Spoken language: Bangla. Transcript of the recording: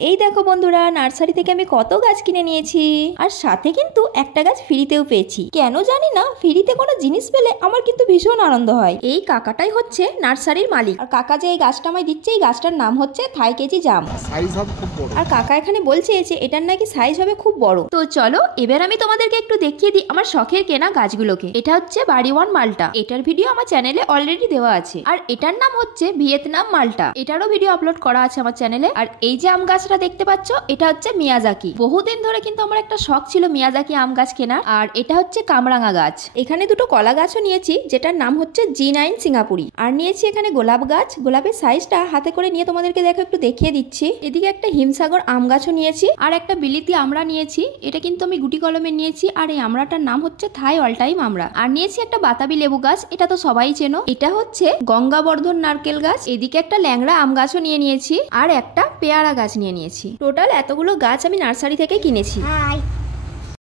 এই দেখো বন্ধুরা, নার্সারি থেকে আমি কত গাছ কিনে নিয়েছি, আর সাথে কিন্তু একটা গাছ ফ্রিতেও পেয়েছি। কেন জানি না, ফ্রিতে কোনো জিনিস পেলে আমার কিন্তু ভীষণ আনন্দ হয়। এই কাকাটাই হচ্ছে নার্সারির মালিক, আর কাকা যে এই গাছটা আমায় দিচ্ছে, এই গাছটার নাম হচ্ছে থাই কেজি জাম। সাইজ হবে খুব বড়। আর কাকা এখানে বলছে যে এটার নাকি সাইজ হবে খুব বড়। তো চলো এবার আমি তোমাদেরকে একটু দেখিয়ে দিই আমার শখের কেনা গাছগুলোকে। এটা হচ্ছে বাড়িওয়ান মালটা, এটার ভিডিও আমার চ্যানেলে অলরেডি দেওয়া আছে। আর এটার নাম হচ্ছে ভিয়েতনাম মালটা, এটারও ভিডিও আপলোড করা আছে আমার চ্যানেলে। আর এই যে আম গাছটা দেখতে পাচ্ছ, এটা হচ্ছে মিয়াজাকি। বহুদিন ধরে কিন্তু আমার একটা শখ ছিল মিয়াজাকি আম গাছ কেনার। আর এটা হচ্ছে কামরাঙা গাছ। এখানে দুটো কলা গাছও নিয়েছি, যেটার নাম হচ্ছে G9 সিঙ্গাপুরি। আর নিয়েছি এখানে গোলাপ গাছ। গোলাপের সাইজটা হাতে করে নিয়ে তোমাদেরকে দেখো একটু দেখিয়ে দিচ্ছি। এদিকে একটা হিমসাগর আম গাছও নিয়েছি, আর একটা বিলিতি আমড়া নিয়েছি। এটা কিন্তু আমি গুটি কলমে নিয়েছি, আর এই আমড়াটার নাম হচ্ছে থাই অল টাইম আমড়া। আর নিয়েছি একটা বাতাবি লেবু গাছ, এটা তো সবাই চেনো। এটা হচ্ছে গঙ্গাবর্ধন নারকেল গাছ। এদিকে একটা ল্যাংড়া আম গাছও নিয়েছি, আর একটা পেয়ারা গাছ নিয়েছি। টোটাল এতগুলো গাছ আমি নার্সারি থেকে কিনেছি।